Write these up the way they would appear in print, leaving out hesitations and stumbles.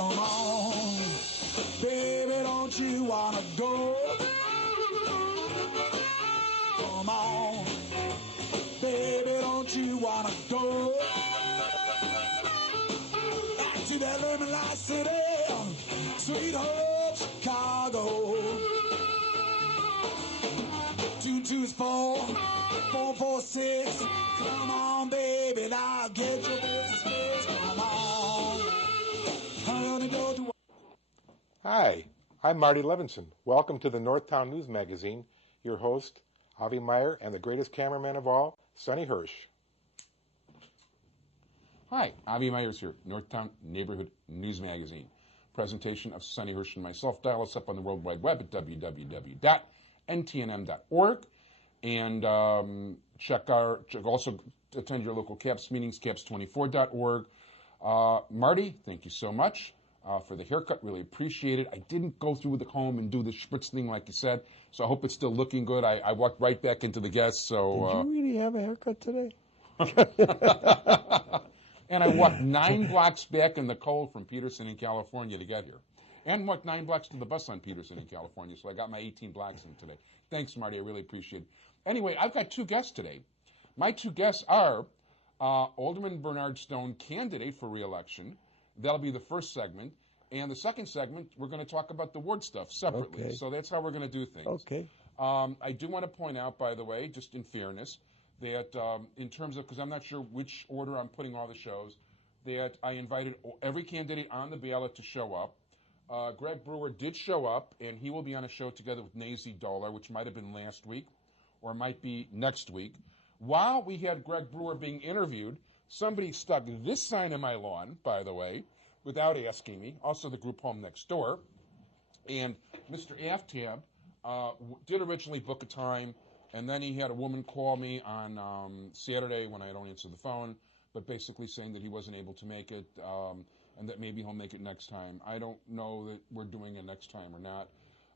Come on, baby, don't you wanna go? Come on, baby, don't you wanna go? Back to that lemon light city, sweet home Chicago. 224 446. Come on, baby, now get your business fixed. Come on. Hi, I'm Marty Levinson. Welcome to the Northtown News Magazine. Your host, Avi Meyer, and the greatest cameraman of all, Sonny Hersh. Hi, Avi Meyers here, Northtown Neighborhood News Magazine. Presentation of Sonny Hersh and myself. Dial us up on the World Wide Web at www.ntnm.org. And also attend your local CAPS meetings, caps24.org. Marty, thank you so much for the haircut. Really appreciate it. I didn't go through the comb and do the spritz thing like you said, so I hope it's still looking good. I walked right back into the guests. So did you really have a haircut today? And I walked 9 blocks back in the cold from Peterson in California to get here. And walked 9 blocks to the bus on Peterson in California, so I got my 18 blocks in today. Thanks, Marty. I really appreciate it. Anyway, I've got 2 guests today. My 2 guests are Alderman Berny Stone, candidate for re-election. That'll be the first segment. And the second segment, we're going to talk about the ward stuff separately. Okay. So that's how we're going to do things. Okay. I do want to point out, by the way, just in fairness, that in terms of, because I'm not sure which order I'm putting all the shows, that I invited every candidate on the ballot to show up. Greg Brewer did show up, and he will be on a show together with Nazy Dollar, which might have been last week or might be next week. While we had Greg Brewer being interviewed, somebody stuck this sign in my lawn, by the way, without asking me, also the group home next door. And Mr. Aftab did originally book a time, and then he had a woman call me on Saturday when I don't answer the phone, but basically saying that he wasn't able to make it, and that maybe he'll make it next time. I don't know that we're doing it next time or not.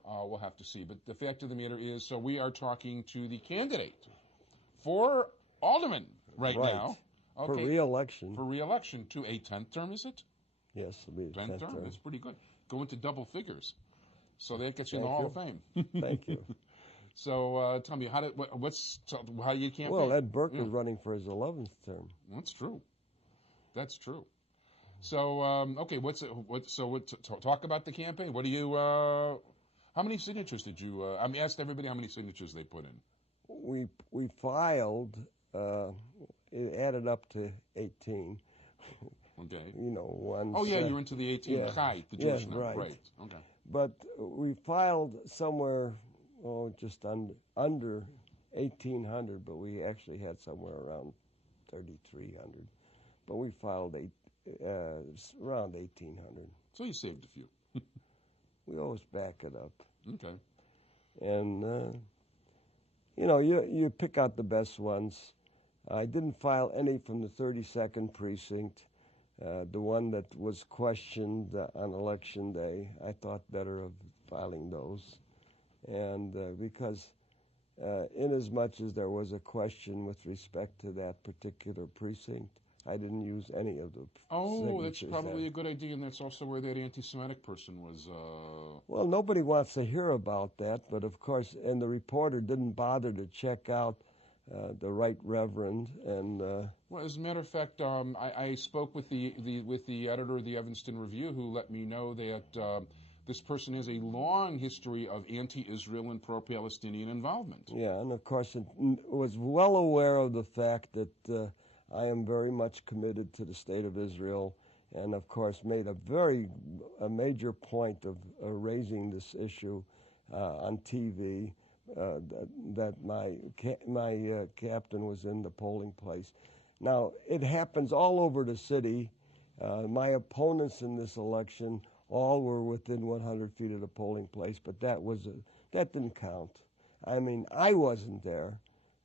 We'll have to see. But the fact of the matter is, so we are talking to the candidate for Alderman right now. Okay. For re-election. For re-election to a 10th term, is it? Yes, it'll be a 10th term. That's pretty good. Go into double figures. So that gets you in the Hall of Fame. Thank you. So tell me, how you campaign? Well, Ed Burke is running for his 11th term. That's true. That's true. So okay, talk about the campaign. What do you? How many signatures did you? I asked everybody how many signatures they put in. We filed. It added up to 18. Okay. You know, one. Oh yeah, you're into the 18. Yeah. The Jewish number. Right. Okay. But we filed somewhere, just under 1,800, but we actually had somewhere around 3,300. But we filed around 1,800. So you saved a few. We always back it up. Okay. And you pick out the best ones. I didn't file any from the 32nd precinct, the one that was questioned on Election Day. I thought better of filing those. And because inasmuch as there was a question with respect to that particular precinct, I didn't use any of the that's probably a good idea, and that's also where that anti-Semitic person was. Well, nobody wants to hear about that, but of course, and the reporter didn't bother to check out the right reverend. And well, as a matter of fact, I spoke with the editor of the Evanston Review, who let me know that this person has a long history of anti-Israel and pro-Palestinian involvement. Yeah, and of course, it was well aware of the fact that I am very much committed to the state of Israel, and of course made a major point of raising this issue on TV, that my captain was in the polling place. Now, it happens all over the city. My opponents in this election all were within 100 feet of the polling place, but that didn't count. I mean, I wasn't there.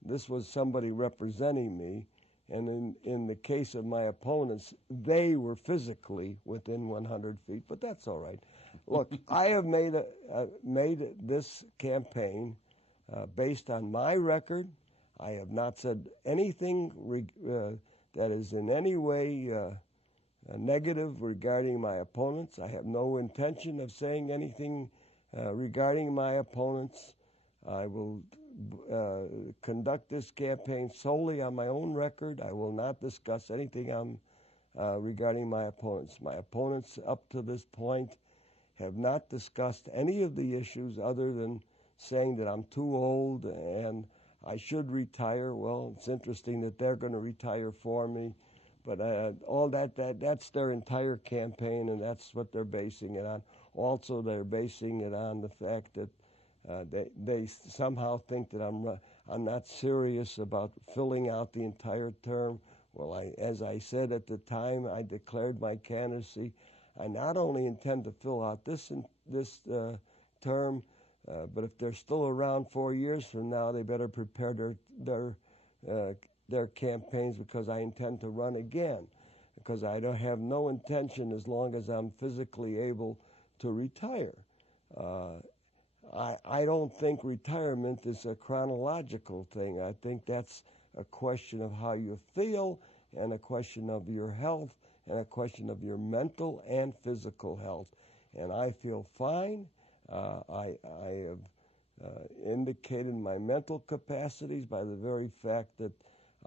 This was somebody representing me. And in the case of my opponents, they were physically within 100 feet, but that's all right. Look, I have made this campaign based on my record. I have not said anything that is in any way negative regarding my opponents. I have no intention of saying anything regarding my opponents. I will conduct this campaign solely on my own record. I will not discuss anything regarding my opponents. My opponents up to this point have not discussed any of the issues other than saying that I'm too old and I should retire. Well, it's interesting that they're going to retire for me, but all that's their entire campaign, and that's what they're basing it on. Also, they're basing it on the fact that they somehow think that I'm not serious about filling out the entire term. Well, as I said at the time I declared my candidacy, I not only intend to fill out this term, but if they're still around 4 years from now, they better prepare their campaigns, because I intend to run again, because I don't have no intention, as long as I'm physically able, to retire. I don't think retirement is a chronological thing. I think that's a question of how you feel, and a question of your health, and a question of your mental and physical health. And I feel fine. I have indicated my mental capacities by the very fact that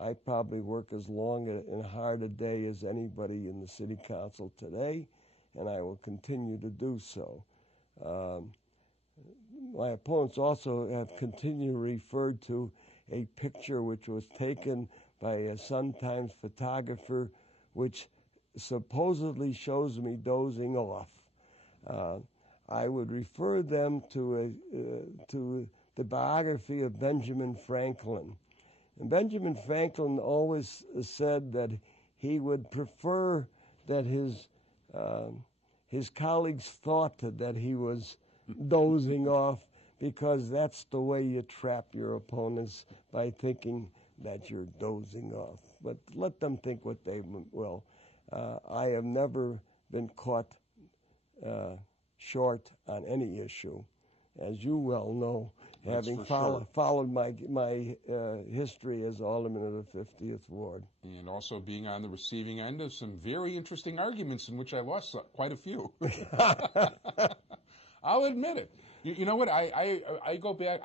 I probably work as long and hard a day as anybody in the city council today, and I will continue to do so. My opponents also have continually referred to a picture which was taken by a Sun-Times photographer, which supposedly shows me dozing off. I would refer them to the biography of Benjamin Franklin. And Benjamin Franklin always said that he would prefer that his colleagues thought that he was dozing off, because that's the way you trap your opponents, by thinking that you're dozing off. But let them think what they will. I have never been caught short on any issue, as you well know, having followed my history as Alderman of the 50th Ward. And also being on the receiving end of some very interesting arguments in which I lost quite a few. I'll admit it. You know what? I go back.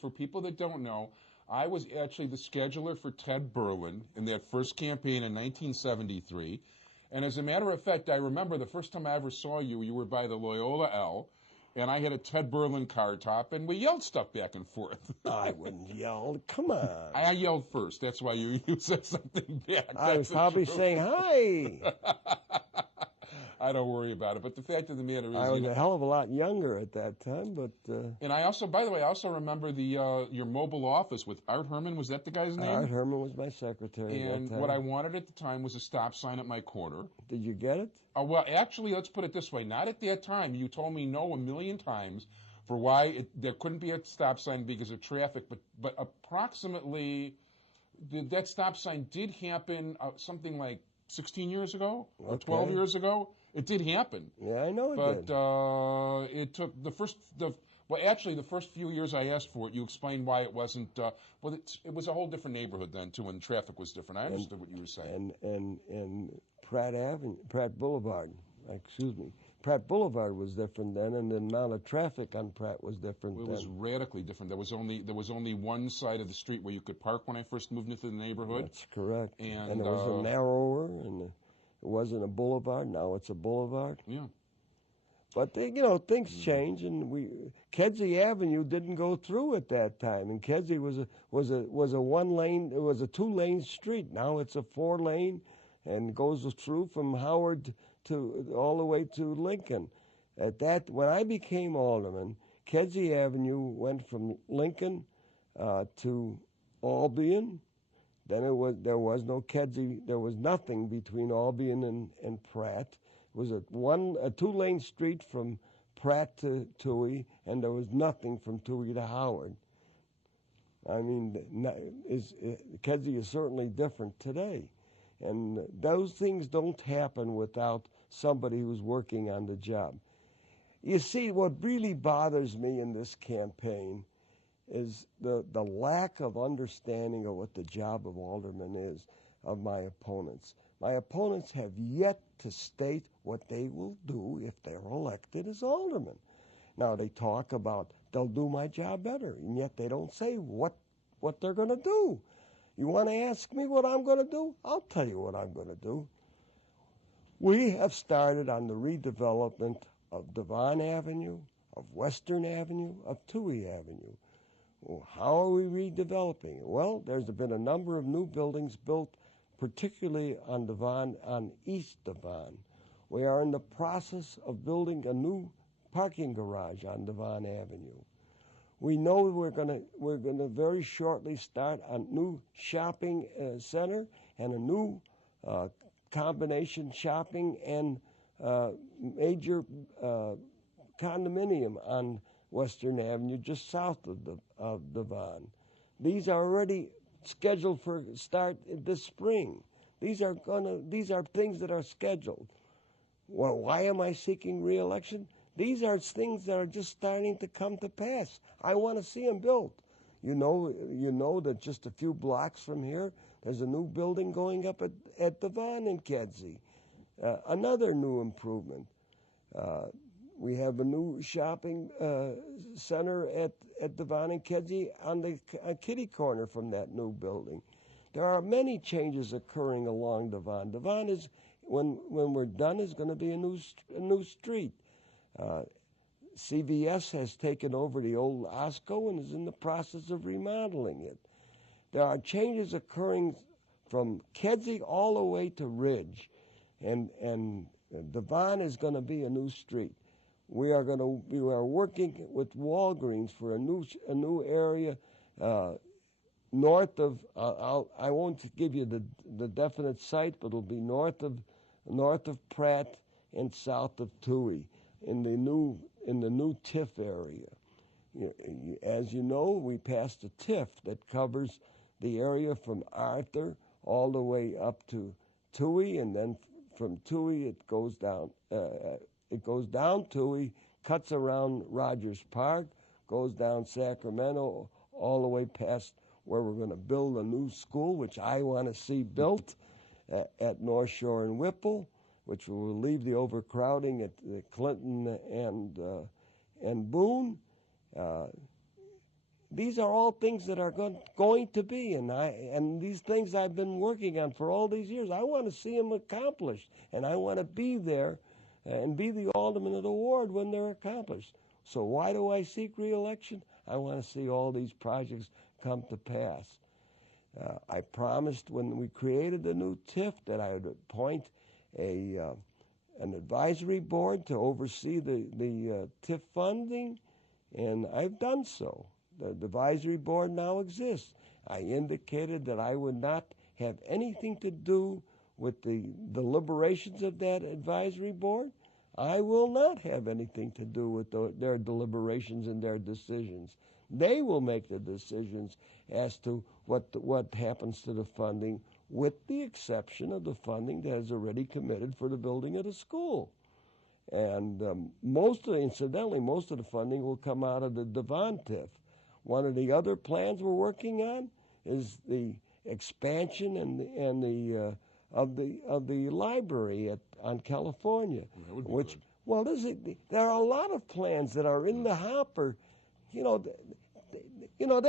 For people that don't know, I was actually the scheduler for Ted Berlin in that first campaign in 1973. And as a matter of fact, I remember the first time I ever saw you, you were by the Loyola L, and I had a Ted Berlin car top, and we yelled stuff back and forth. I wouldn't yell. Come on. I yelled first. That's why you said something back. I was probably saying hi. I don't worry about it. But the fact of the matter is, I was a hell of a lot younger at that time. But and I also, by the way, I also remember your mobile office with Art Herman. Was that the guy's name? Art Herman was my secretary. And what I wanted at the time was a stop sign at my corner. Did you get it? Well, actually, let's put it this way. Not at that time. You told me no a million times for why there couldn't be a stop sign because of traffic. But approximately, that stop sign did happen something like 16 years ago or 12 years ago. It did happen. Yeah, I know it did. But it took the first few years I asked for it, you explained why it wasn't. It was a whole different neighborhood then too, and traffic was different. I understood what you were saying. And Pratt Boulevard was different then, and the amount of traffic on Pratt was different. It was radically different. There was only one side of the street where you could park when I first moved into the neighborhood. That's correct. And it was a narrower, and it wasn't a boulevard. Now it's a boulevard. Yeah. But things change, and Kedzie Avenue didn't go through at that time, and Kedzie was a 1 lane. It was a 2 lane street. Now it's a 4 lane, and goes through from Howard to all the way to Lincoln. When I became alderman, Kedzie Avenue went from Lincoln to Albion. Then there was no Kedzie. There was nothing between Albion and Pratt. It was a 2 lane street from Pratt to Toohey, and there was nothing from Toohey to Howard. I mean, Kedzie is certainly different today. And those things don't happen without somebody who's working on the job. You see, what really bothers me in this campaign is the lack of understanding of what the job of alderman is, of my opponents. My opponents have yet to state what they will do if they're elected as aldermen. Now, they talk about they'll do my job better, and yet they don't say what they're going to do. You want to ask me what I'm going to do? I'll tell you what I'm going to do. We have started on the redevelopment of Devon Avenue, of Western Avenue, of Touhy Avenue. Well, how are we redeveloping it? Well, there's been a number of new buildings built, particularly on Devon, on East Devon. We are in the process of building a new parking garage on Devon Avenue. We know we're going to very shortly start a new shopping center and a new combination shopping and major condominium on Western Avenue, just south of Devon. These are already scheduled for start this spring. These are things that are scheduled. Well, why am I seeking re-election? These are things that are just starting to come to pass. I want to see them built. You know that just a few blocks from here, there's a new building going up at Devon and Kedzie. Another new improvement. We have a new shopping center at Devon and Kedzie on the kitty corner from that new building. There are many changes occurring along Devon. Devon is, when we're done, is going to be a new street. CVS has taken over the old Osco and is in the process of remodeling it. There are changes occurring from Kedzie all the way to Ridge, and Devon is going to be a new street. We are working with Walgreens for a new area north of. I won't give you the definite site, but it'll be north of Pratt and south of Touhy in the new TIF area. As you know, we passed a TIF that covers the area from Arthur all the way up to Touhy, and then from Touhy it goes down. It goes down Touhy, cuts around Rogers Park, goes down Sacramento, all the way past where we're going to build a new school, which I want to see built at North Shore and Whipple, which will relieve the overcrowding at Clinton and Boone. These are all things that are going to be, and these things I've been working on for all these years. I want to see them accomplished, and I want to be there and be the alderman of the ward when they're accomplished. So why do I seek re-election? I want to see all these projects come to pass. I promised when we created the new TIF that I would appoint an advisory board to oversee the TIF funding, and I've done so. The advisory board now exists. I indicated that I would not have anything to do with the deliberations of that advisory board. I will not have anything to do with their deliberations and their decisions. They will make the decisions as to what happens to the funding, with the exception of the funding that is already committed for the building of the school. And incidentally, most of the funding will come out of the Devon TIF. One of the other plans we're working on is the expansion of the library on California. That would be good. Well, there are a lot of plans that are in the hopper. They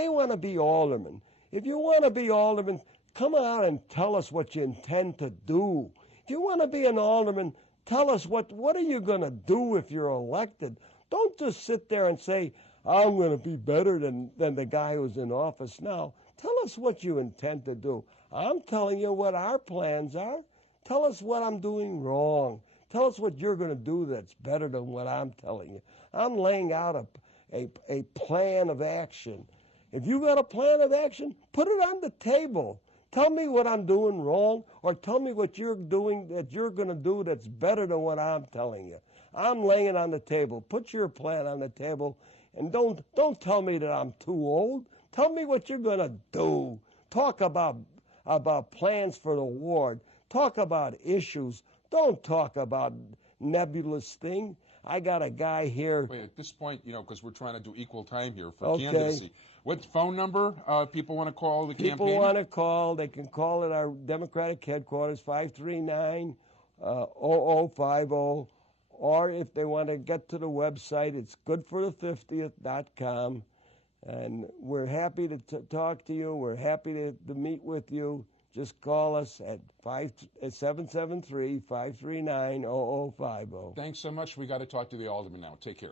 want to be aldermen. If you want to be alderman, come out and tell us what you intend to do. If you want to be an alderman, tell us what are you going to do if you're elected. Don't just sit there and say, I'm going to be better than the guy who's in office now. Tell us what you intend to do. I'm telling you what our plans are. Tell us what I'm doing wrong. Tell us what you're going to do that's better than what I'm telling you. I'm laying out a plan of action. If you got a plan of action, put it on the table. Tell me what I'm doing wrong, or tell me what you're doing that you're going to do that's better than what I'm telling you. I'm laying it on the table. Put your plan on the table, and don't tell me that I'm too old. Tell me what you're going to do. Talk about plans for the ward. Talk about issues. Don't talk about nebulous thing. I got a guy here. Wait, at this point, because we're trying to do equal time here for Okay. candidacy. What phone number people want to call the campaign? People want to call. They can call at our Democratic headquarters, 539-0050. Or if they want to get to the website, it's goodforthe50th.com. And we're happy to talk to you. We're happy to meet with you. Just call us at 773-539-0050. Thanks so much. We got to talk to the alderman now. Take care.